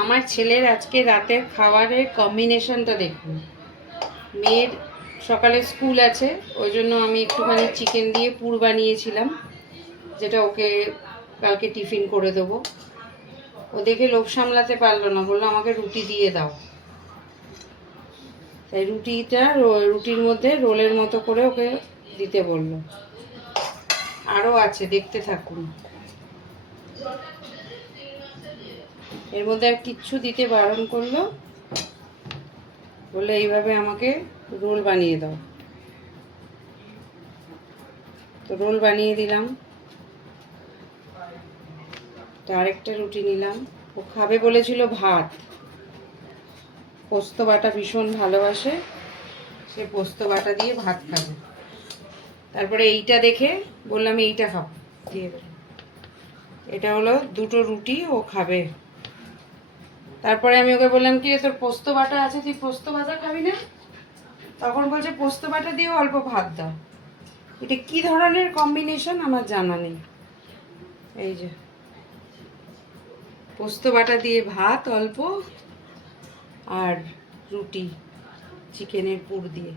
আমার ছেলের আজকে রাতের খাবারের কম্বিনেশনটা দেখুন। মেয়ের সকালে স্কুল আছে, ওই জন্য আমি একটুখানি চিকেন দিয়ে পুর বানিয়েছিলাম, যেটা ওকে কালকে টিফিন করে দেবো। ও দেখে লোভ সামলাতে পারলো না, বললো আমাকে রুটি দিয়ে দাও। তাই রুটির মধ্যে রোলের মতো করে ওকে দিতে বললো। আরও আছে, দেখতে থাকুন। এর মধ্যে আর কিচ্ছু দিতে বারণ করলো, বলে এইভাবে আমাকে রোল বানিয়ে দাও। তো রোল বানিয়ে দিলাম। তো আরেকটা রুটি নিলাম। ও খাবে বলেছিল ভাত, পোস্ত বাটা ভীষণ ভালোবাসে, সে পোস্ত বাটা দিয়ে ভাত খাবে। তারপরে এইটা দেখে বললাম এইটা খাবো, দিয়ে এটা হলো 2টো রুটি ও খাবে। তারপরে আমি ওকে বললাম কি তোর পোস্ত বাটা আছে, তুই পোস্ত ভাজা খাবি না? তখন বলছে পোস্ত বাটা দিয়েও অল্প ভাত দাও। এটা কি ধরনের কম্বিনেশন আমার জানা নেই। এই যে পোস্ত বাটা দিয়ে ভাত অল্প আর রুটি চিকেনের পুর দিয়ে।